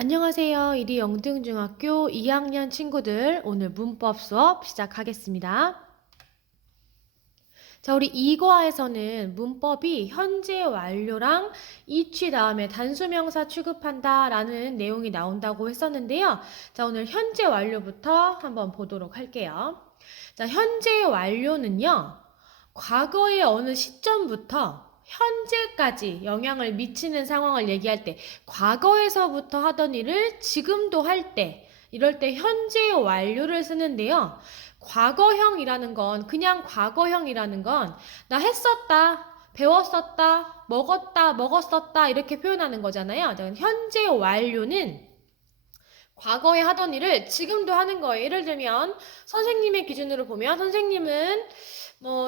안녕하세요. 이리 영등중학교 2학년 친구들, 오늘 문법 수업 시작하겠습니다. 자, 우리 이과에서는 문법이 현재 완료랑 이치 다음에 단수명사 취급한다 라는 내용이 나온다고 했었는데요. 자, 오늘 현재 완료부터 한번 보도록 할게요. 자, 현재 완료는요, 과거의 어느 시점부터 현재까지 영향을 미치는 상황을 얘기할 때, 과거에서부터 하던 일을 지금도 할 때, 이럴 때 현재 완료를 쓰는데요. 과거형이라는 건, 그냥 과거형이라는 건, 나 했었다, 배웠었다, 먹었다, 먹었었다, 이렇게 표현하는 거잖아요. 현재 완료는 과거에 하던 일을 지금도 하는 거예요. 예를 들면, 선생님의 기준으로 보면, 선생님은,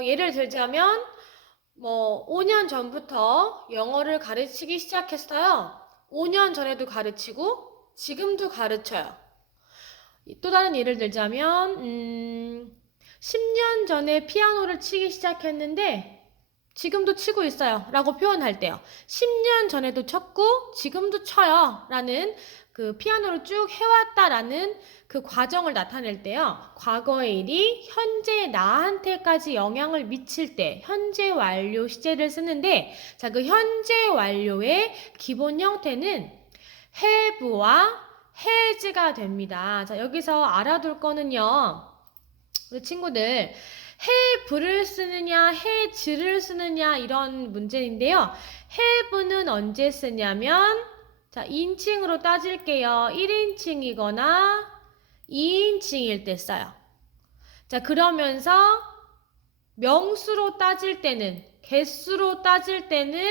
예를 들자면, 5년 전부터 영어를 가르치기 시작했어요. 5년 전에도 가르치고 지금도 가르쳐요. 또 다른 예를 들자면 10년 전에 피아노를 치기 시작했는데 지금도 치고 있어요 라고 표현할 때요. 10년 전에도 쳤고 지금도 쳐요 라는 그 피아노를 쭉 해왔다라는 그 과정을 나타낼 때요. 과거의 일이 현재 나한테까지 영향을 미칠 때 현재 완료 시제를 쓰는데, 자, 그 현재 완료의 기본 형태는 have와 has가 됩니다. 자, 여기서 알아둘 거는요. 우리 친구들 have를 쓰느냐 has를 쓰느냐 이런 문제인데요. have는 언제 쓰냐면, 자, 인칭으로 따질게요. 1인칭이거나 2인칭일 때 써요. 자, 그러면서 명수로 따질 때는, 개수로 따질 때는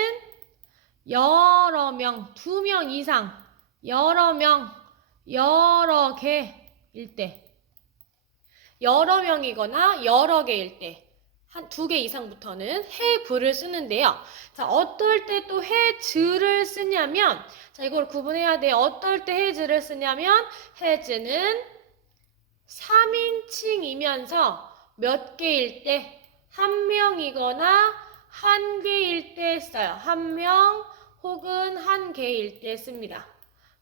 여러 명, 2명 이상, 여러 명, 여러 개일 때, 여러 명이거나 여러 개일 때, 한 2개 이상부터는 have를 쓰는데요. 자, 어떨 때 또 has를 쓰냐면, 자, 이걸 구분해야 돼요. 어떨 때 has를 쓰냐면, has는 3인칭이면서 몇 개일 때, 한 명이거나 한 개일 때 써요. 한 명 혹은 한 개일 때 씁니다.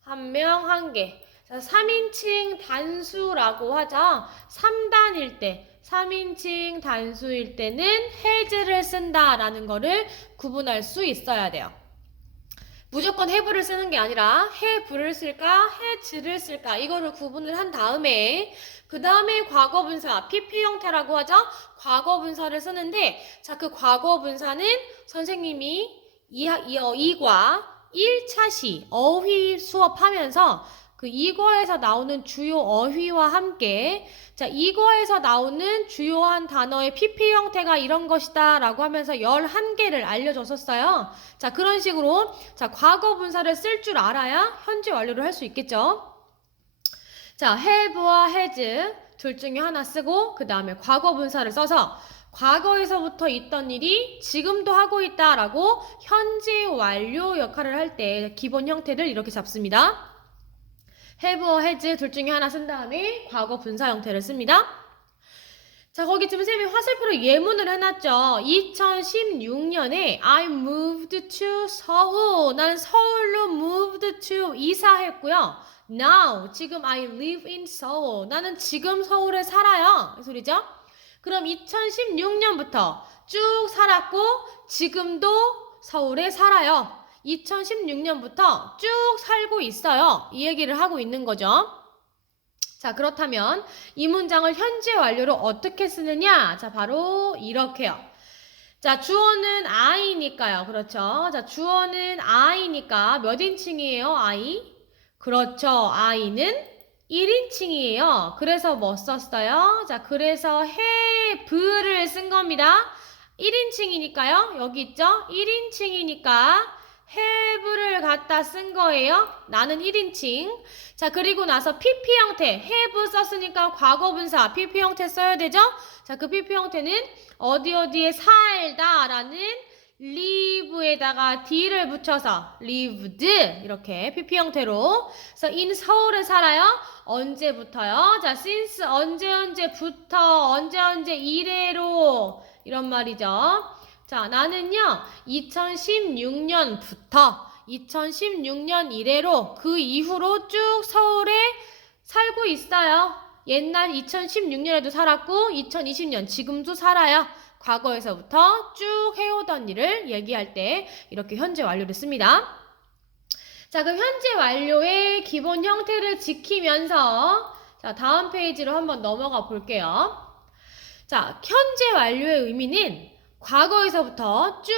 한 명, 한 개. 자, 3인칭 단수라고 하죠. 3단일 때, 3인칭 단수일 때는 has를 쓴다라는 거를 구분할 수 있어야 돼요. 무조건 have를 쓰는 게 아니라 have를 쓸까, has를 쓸까 이거를 구분을 한 다음에 그 다음에 과거분사, PP 형태라고 하죠. 과거분사를 쓰는데, 자, 그 과거분사는 선생님이 이과 1차 시 어휘 수업하면서 그 이과에서 나오는 주요 어휘와 함께, 자, 이과에서 나오는 주요한 단어의 PP 형태가 이런 것이다 라고 하면서 11개를 알려줬었어요. 자, 그런 식으로, 자, 과거 분사를 쓸 줄 알아야 현재 완료를 할 수 있겠죠. 자, have와 has 둘 중에 하나 쓰고 그 다음에 과거 분사를 써서 과거에서부터 있던 일이 지금도 하고 있다라고 현재 완료 역할을 할 때 기본 형태를 이렇게 잡습니다. have와 has 둘 중에 하나 쓴 다음에 과거 분사 형태를 씁니다. 자, 거기 지금 쌤이 화살표로 예문을 해놨죠. 2016년에 I moved to 서울. 나는 서울로 moved to 이사했고요. Now, 지금 I live in Seoul. 나는 지금 서울에 살아요. 이 소리죠? 그럼 2016년부터 쭉 살았고 지금도 서울에 살아요. 2016년부터 쭉 살고 있어요. 이 얘기를 하고 있는 거죠. 자, 그렇다면 이 문장을 현재 완료로 어떻게 쓰느냐? 자, 바로 이렇게요. 자, 주어는 I니까요. 그렇죠? 자, 주어는 I니까 몇 인칭이에요, I? 그렇죠. I는 1인칭이에요. 그래서 뭐 썼어요? 자, 그래서 have를 쓴 겁니다. 1인칭이니까요. 여기 있죠? 1인칭이니까 have를 갖다 쓴 거예요. 나는 1인칭. 자, 그리고 나서 PP 형태. have 썼으니까 과거분사 PP 형태 써야 되죠? 자, 그 PP 형태는 어디에 살다 라는 live에다가 d를 붙여서 lived 이렇게 PP 형태로. 그래서 in 서울에 살아요. 언제부터요? 자, since 언제부터 언제 이래로 이런 말이죠. 자, 나는요 2016년부터 2016년 이래로 그 이후로 쭉 서울에 살고 있어요. 옛날 2016년에도 살았고 2020년 지금도 살아요. 과거에서부터 쭉 해오던 일을 얘기할 때 이렇게 현재 완료를 씁니다. 자, 그럼 현재 완료의 기본 형태를 지키면서 자, 다음 페이지로 한번 넘어가 볼게요. 자, 현재 완료의 의미는 과거에서부터 쭉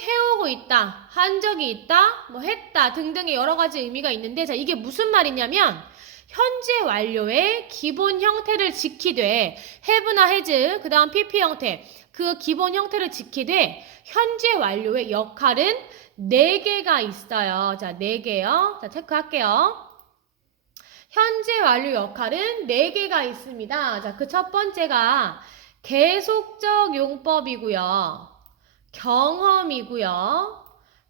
해오고 있다, 한 적이 있다, 뭐 했다 등등의 여러 가지 의미가 있는데 자, 이게 무슨 말이냐면 현재 완료의 기본 형태를 지키되 have나 has, 그 다음 PP 형태 그 기본 형태를 지키되 현재 완료의 역할은 4개가 있어요. 자, 4개요. 자, 체크할게요. 현재 완료 역할은 4개가 있습니다. 자, 그 첫 번째가 계속적 용법이고요. 경험이고요.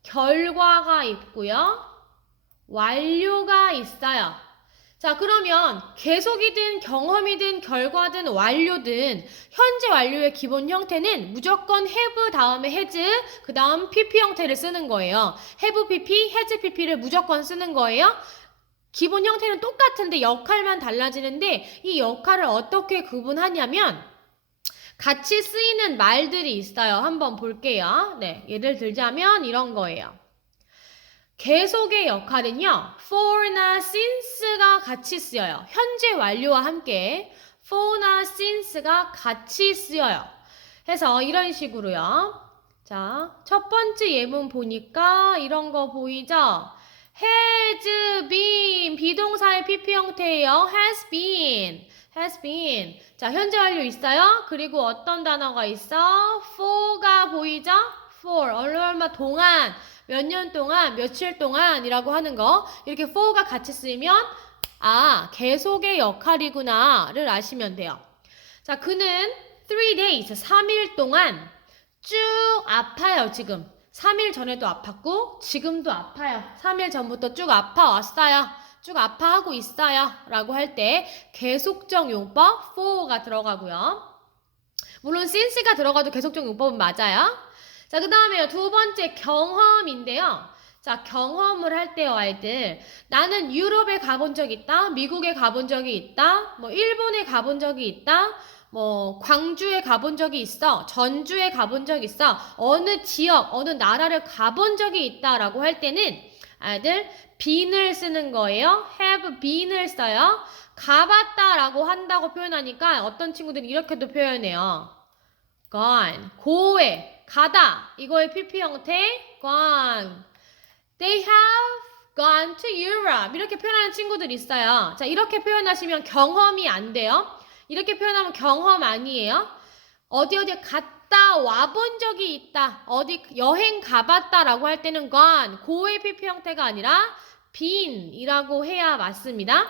결과가 있고요. 완료가 있어요. 자, 그러면 계속이든 경험이든 결과든 완료든 현재 완료의 기본 형태는 무조건 have 다음에 has 그 다음 pp 형태를 쓰는 거예요. have pp, has pp를 무조건 쓰는 거예요. 기본 형태는 똑같은데 역할만 달라지는데 이 역할을 어떻게 구분하냐면 같이 쓰이는 말들이 있어요. 한번 볼게요. 네, 예를 들자면 이런 거예요. 계속의 역할은요. for나 since가 같이 쓰여요. 현재 완료와 함께 for나 since가 같이 쓰여요. 해서 이런 식으로요. 자, 첫 번째 예문 보니까 이런 거 보이죠? has been 비동사의 pp 형태예요. has been. 자, 현재 완료 있어요. 그리고 어떤 단어가 있어? for가 보이죠? for 얼마 동안 몇 년 동안, 며칠 동안이라고 하는 거 이렇게 for가 같이 쓰이면 아, 계속의 역할이구나를 아시면 돼요. 자, 그는 3 days, 3일 동안 쭉 아파요, 지금. 3일 전에도 아팠고 지금도 아파요. 3일 전부터 쭉 아파왔어요. 쭉 아파하고 있어요. 라고 할 때 계속적 용법 for가 들어가고요. 물론 since가 들어가도 계속적 용법은 맞아요. 자, 그 다음에요. 두 번째 경험인데요. 자, 경험을 할 때요, 아이들. 나는 유럽에 가본 적이 있다. 미국에 가본 적이 있다. 뭐 일본에 가본 적이 있다. 뭐 광주에 가본 적이 있어. 전주에 가본 적이 있어. 어느 지역, 어느 나라를 가본 적이 있다라고 할 때는 아이들 been을 쓰는 거예요. have been을 써요. 가봤다라고 한다고 표현하니까 어떤 친구들이 이렇게도 표현해요. gone, go에 가다 이거의 pp 형태 gone. They have gone to Europe 이렇게 표현하는 친구들이 있어요. 자, 이렇게 표현하시면 경험이 안 돼요. 이렇게 표현하면 경험 아니에요. 어디 갔다 와본 적이 있다. 어디 여행 가봤다라고 할 때는 gone, go의 pp 형태가 아니라 been이라고 해야 맞습니다.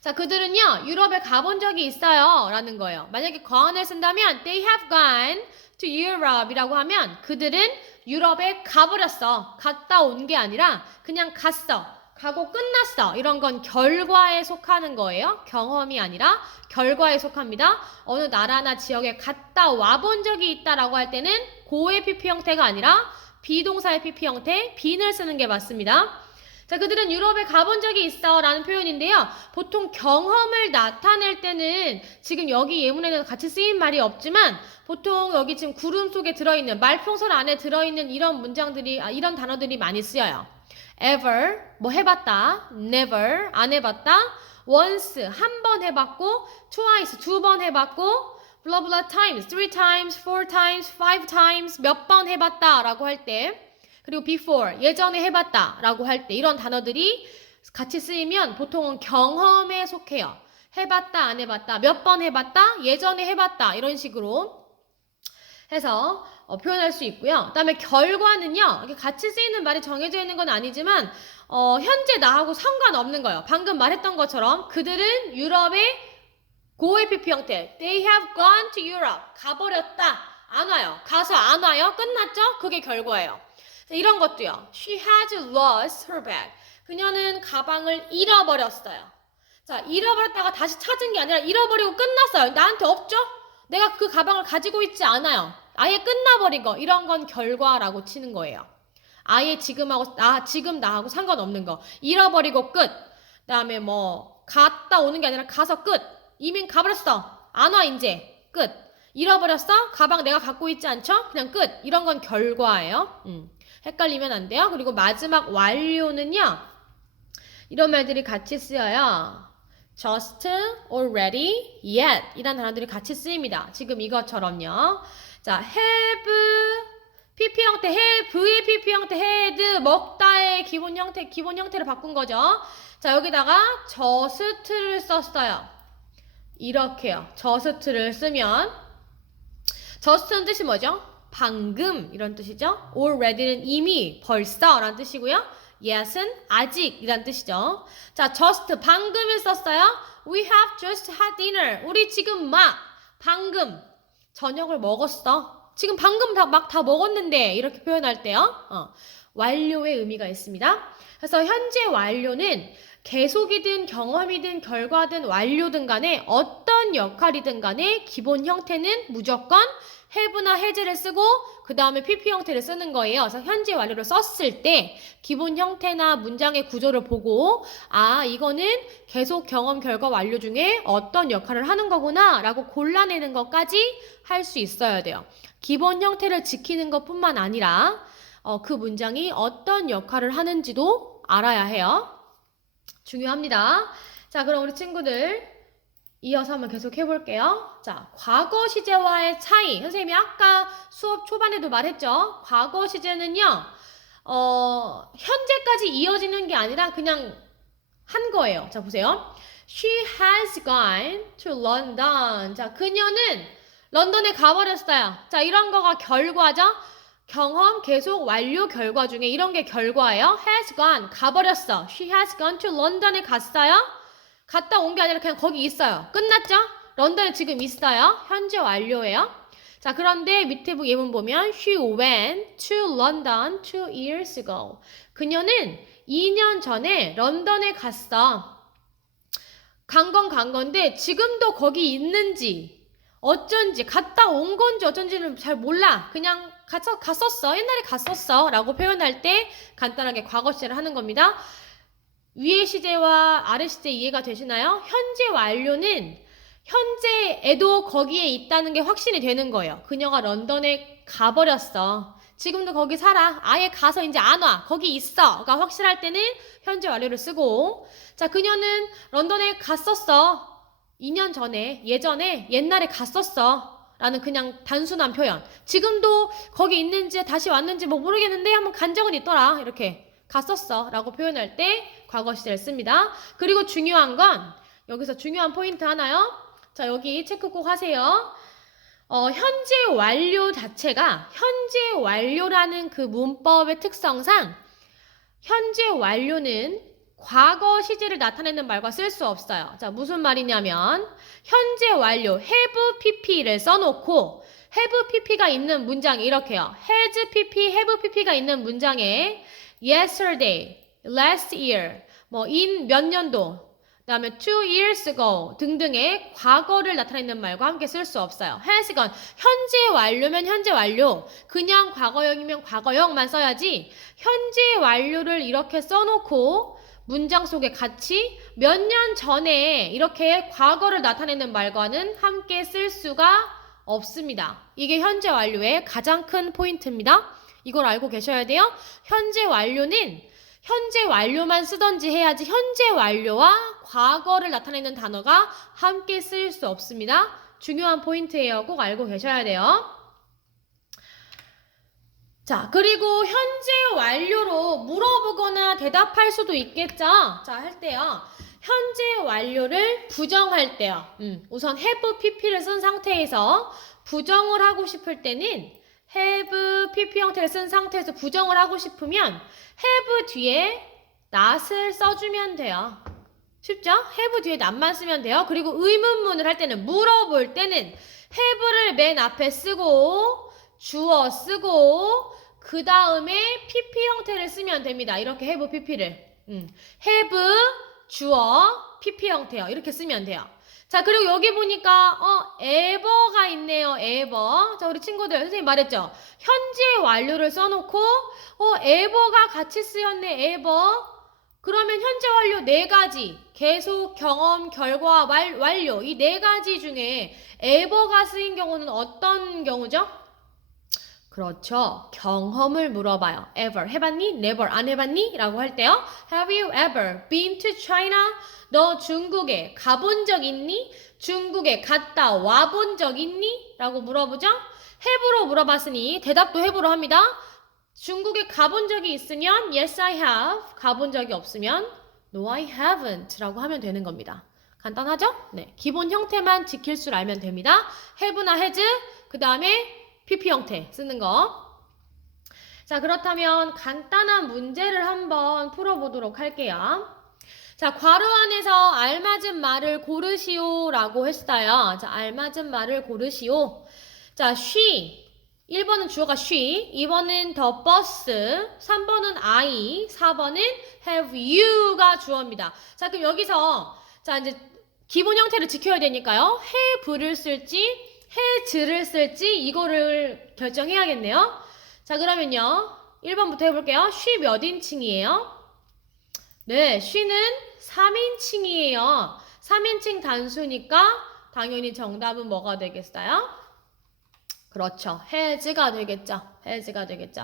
자, 그들은요 유럽에 가본 적이 있어요 라는 거예요. 만약에 gone을 쓴다면 they have gone to Europe 이라고 하면 그들은 유럽에 가버렸어. 갔다 온 게 아니라 그냥 갔어. 가고 끝났어. 이런 건 결과에 속하는 거예요. 경험이 아니라 결과에 속합니다. 어느 나라나 지역에 갔다 와본 적이 있다라고 할 때는 고의 pp 형태가 아니라 비동사의 pp 형태, been을 쓰는 게 맞습니다. 자, 그들은 유럽에 가본 적이 있어 라는 표현인데요. 보통 경험을 나타낼 때는 지금 여기 예문에는 같이 쓰인 말이 없지만 보통 여기 지금 구름 속에 들어있는 말풍선 안에 들어있는 이런 문장들이 이런 단어들이 많이 쓰여요. ever 뭐 해봤다, never 안 해봤다, once 한 번 해봤고, twice 두 번 해봤고, blah blah times, 3 times, 4 times, 5 times 몇 번 해봤다 라고 할 때 그리고 before 예전에 해봤다 라고 할 때 이런 단어들이 같이 쓰이면 보통은 경험에 속해요. 해봤다 안 해봤다 몇 번 해봤다 예전에 해봤다 이런 식으로 해서 표현할 수 있고요. 그 다음에 결과는요. 이렇게 같이 쓰이는 말이 정해져 있는 건 아니지만 현재 나하고 상관없는 거예요. 방금 말했던 것처럼 그들은 유럽의 go의 pp 형태 They have gone to Europe 가버렸다. 안 와요. 가서 안 와요. 끝났죠? 그게 결과예요. 이런 것도요. She has lost her bag. 그녀는 가방을 잃어버렸어요. 자, 잃어버렸다가 다시 찾은 게 아니라 잃어버리고 끝났어요. 나한테 없죠? 내가 그 가방을 가지고 있지 않아요. 아예 끝나버린 거. 이런 건 결과라고 치는 거예요. 아예 지금 나하고 상관없는 거. 잃어버리고 끝. 그다음에 뭐 갔다 오는 게 아니라 가서 끝. 이민 가버렸어. 안 와 이제. 끝. 잃어버렸어? 가방 내가 갖고 있지 않죠? 그냥 끝. 이런 건 결과예요. 헷갈리면 안 돼요. 그리고 마지막 완료는요. 이런 말들이 같이 쓰여요. just, already, yet 이란 단어들이 같이 쓰입니다. 지금 이것처럼요. 자, have, PP 형태, have의 PP 형태, had, 먹다의 기본 형태를 바꾼 거죠. 자, 여기다가 just를 썼어요. 이렇게요. just를 쓰면 just는 뜻이 뭐죠? 방금 이런 뜻이죠. already는 이미, 벌써 라는 뜻이고요. yet은 아직 이란 뜻이죠. 자, just 방금을 썼어요. We have just had dinner. 우리 지금 방금 저녁을 먹었어. 지금 방금 막 다 먹었는데 이렇게 표현할 때요. 완료의 의미가 있습니다. 그래서 현재 완료는 계속이든 경험이든 결과든 완료든 간에 어떤 역할이든 간에 기본 형태는 무조건 have나 has를 쓰고 그 다음에 PP 형태를 쓰는 거예요. 그래서 현재 완료를 썼을 때 기본 형태나 문장의 구조를 보고 이거는 계속 경험, 결과, 완료 중에 어떤 역할을 하는 거구나 라고 골라내는 것까지 할 수 있어야 돼요. 기본 형태를 지키는 것뿐만 아니라 그 문장이 어떤 역할을 하는지도 알아야 해요. 중요합니다. 자, 그럼 우리 친구들 이어서 한번 계속 해볼게요. 자, 과거 시제와의 차이. 선생님이 아까 수업 초반에도 말했죠. 과거 시제는요, 현재까지 이어지는 게 아니라 그냥 한 거예요. 자, 보세요. She has gone to London. 자, 그녀는 런던에 가버렸어요. 자, 이런 거가 결과죠. 경험, 계속, 완료, 결과 중에 이런 게 결과예요. has gone, 가버렸어. She has gone to London에 갔어요. 갔다 온 게 아니라 그냥 거기 있어요. 끝났죠? 런던에 지금 있어요. 현재 완료예요. 자, 그런데 밑에 예문 보면 She went to London 2 years ago. 그녀는 2년 전에 런던에 갔어. 간 건데 지금도 거기 있는지 어쩐지 갔다 온 건지 어쩐지는 잘 몰라. 그냥 갔었어. 옛날에 갔었어. 라고 표현할 때 간단하게 과거 시제를 하는 겁니다. 위의 시제와 아래 시제 이해가 되시나요? 현재 완료는 현재에도 거기에 있다는 게 확신이 되는 거예요. 그녀가 런던에 가버렸어. 지금도 거기 살아. 아예 가서 이제 안 와. 거기 있어. 가 확실할 때는 현재 완료를 쓰고, 자, 그녀는 런던에 갔었어. 2년 전에, 예전에, 옛날에 갔었어. 라는 그냥 단순한 표현. 지금도 거기 있는지 다시 왔는지 뭐 모르겠는데 한번 간 적은 있더라. 이렇게 갔었어 라고 표현할 때 과거 시제를 씁니다. 그리고 중요한 건 여기서 중요한 포인트 하나요. 자, 여기 체크 꼭 하세요. 현재 완료 자체가 현재 완료라는 그 문법의 특성상 현재 완료는 과거 시제를 나타내는 말과 쓸 수 없어요. 자, 무슨 말이냐면 현재 완료 have pp를 써놓고 have pp가 있는 문장이 이렇게요. has pp, have pp가 있는 문장에 yesterday, last year, 뭐 in 몇 년도, 그 다음에 2 years ago 등등의 과거를 나타내는 말과 함께 쓸 수 없어요. has gone, 현재 완료면 현재 완료, 그냥 과거형이면 과거형만 써야지 현재 완료를 이렇게 써놓고 문장 속에 같이 몇 년 전에 이렇게 과거를 나타내는 말과는 함께 쓸 수가 없습니다. 이게 현재 완료의 가장 큰 포인트입니다. 이걸 알고 계셔야 돼요. 현재 완료는 현재 완료만 쓰던지 해야지 현재 완료와 과거를 나타내는 단어가 함께 쓰일 수 없습니다. 중요한 포인트예요. 꼭 알고 계셔야 돼요. 자, 그리고 현재 완료로 물어보거나 대답할 수도 있겠죠? 자, 할 때요. 현재 완료를 부정할 때요. 우선 have pp를 쓴 상태에서 부정을 하고 싶을 때는 have pp 형태를 쓴 상태에서 부정을 하고 싶으면 have 뒤에 not을 써주면 돼요. 쉽죠? have 뒤에 not만 쓰면 돼요. 그리고 의문문을 할 때는 물어볼 때는 have를 맨 앞에 쓰고 주어 쓰고 그 다음에 pp 형태를 쓰면 됩니다. 이렇게 have pp를 have 주어 pp 형태요. 이렇게 쓰면 돼요. 자, 그리고 여기 보니까 ever가 있네요. ever. 자, 우리 친구들 선생님 말했죠. 현재 완료를 써놓고 ever가 같이 쓰였네. ever. 그러면 현재 완료 네 가지. 계속, 경험, 결과, 완료. 이 네 가지 중에 ever가 쓰인 경우는 어떤 경우죠? 그렇죠. 경험을 물어봐요. ever 해봤니? never 안 해봤니? 라고 할 때요. Have you ever been to China? 너 중국에 가본 적 있니? 중국에 갔다 와본 적 있니? 라고 물어보죠. have로 물어봤으니 대답도 have로 합니다. 중국에 가본 적이 있으면 yes I have. 가본 적이 없으면 no I haven't 라고 하면 되는 겁니다. 간단하죠? 네, 기본 형태만 지킬 줄 알면 됩니다. have나 has, 그 다음에 PP 형태 쓰는 거. 자, 그렇다면 간단한 문제를 한번 풀어보도록 할게요. 자, 괄호 안에서 알맞은 말을 고르시오 라고 했어요. 자, 알맞은 말을 고르시오. 자, she. 1번은 주어가 she, 2번은 the bus, 3번은 I, 4번은 have you가 주어입니다. 자, 그럼 여기서 자, 이제 기본 형태를 지켜야 되니까요. have를 쓸지 has를 쓸지 이거를 결정해야겠네요. 자, 그러면요. 1번부터 해볼게요. she 몇 인칭이에요? 네, she는 3인칭이에요. 3인칭 단수니까 당연히 정답은 뭐가 되겠어요? 그렇죠. has가 되겠죠. has가 되겠죠.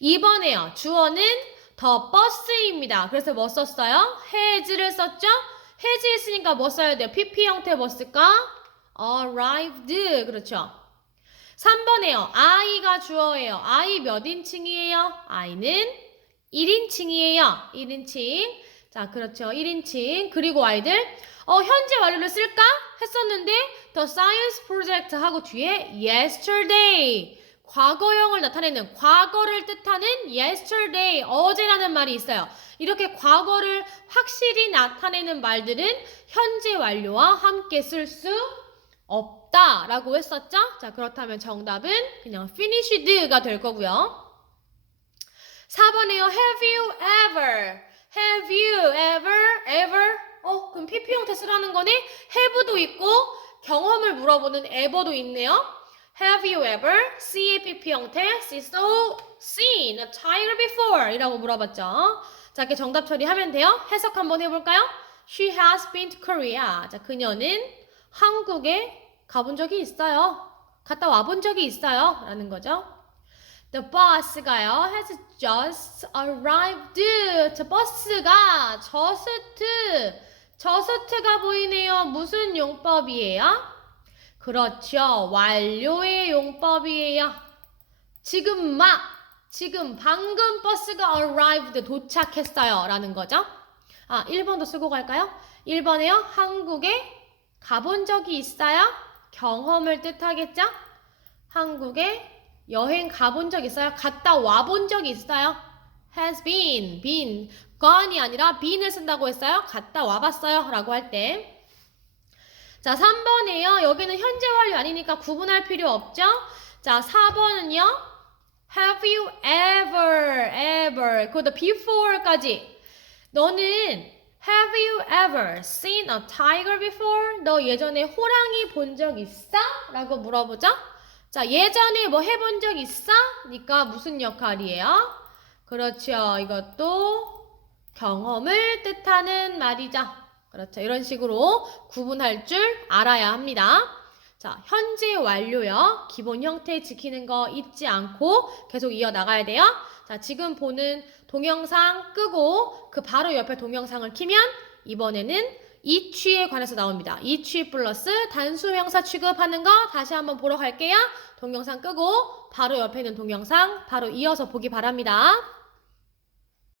2번에요. 주어는 the bus입니다. 그래서 뭐 썼어요? has를 썼죠? has 했으니까 뭐 써야 돼요? PP 형태 뭐 쓸까? arrived. 그렇죠. 3번에요. I가 주어예요. I 몇 인칭이에요? I는 1인칭이에요. 1인칭. 자, 그렇죠. 1인칭. 그리고 아이들 현재 완료를 쓸까? 했었는데 the science project 하고 뒤에 yesterday. 과거형을 나타내는 과거를 뜻하는 yesterday. 어제라는 말이 있어요. 이렇게 과거를 확실히 나타내는 말들은 현재 완료와 함께 쓸 수 없다 라고 했었죠? 자, 그렇다면 정답은 그냥 finished가 될 거고요. 4번에요. Have you ever? 그럼 PP 형태 쓰라는 거네? have도 있고 경험을 물어보는 ever도 있네요. Have you ever seen PP 형태 seen a tiger before? 이라고 물어봤죠. 자, 이렇게 정답 처리하면 돼요. 해석 한번 해볼까요? She has been to Korea. 자, 그녀는 한국에 가본 적이 있어요. 갔다 와본 적이 있어요. 라는 거죠. The bus가요. has just arrived. 저 버스가 저스트가 보이네요. 무슨 용법이에요? 그렇죠. 완료의 용법이에요. 지금 방금 버스가 arrived 도착했어요. 라는 거죠. 1번도 쓰고 갈까요? 1번에요. 한국에 가본 적이 있어요? 경험을 뜻하겠죠? 한국에 여행 가본 적 있어요? 갔다 와본 적 있어요? has been, gone이 아니라 been을 쓴다고 했어요? 갔다 와봤어요? 라고 할 때. 자, 3번이에요. 여기는 현재 완료 아니니까 구분할 필요 없죠? 자, 4번은요. Have you ever, 그것도 before까지. 너는 Have you ever seen a tiger before? 너 예전에 호랑이 본 적 있어? 라고 물어보죠. 자, 예전에 뭐 해본 적 있어? 니까 무슨 역할이에요? 그렇죠. 이것도 경험을 뜻하는 말이죠. 그렇죠. 이런 식으로 구분할 줄 알아야 합니다. 자, 현재 완료요. 기본 형태 지키는 거 잊지 않고 계속 이어나가야 돼요. 자, 지금 보는 동영상 끄고 그 바로 옆에 동영상을 키면 이번에는 이취에 관해서 나옵니다. 이취 플러스 단수명사 취급하는 거 다시 한번 보러 갈게요. 동영상 끄고 바로 옆에 있는 동영상 바로 이어서 보기 바랍니다.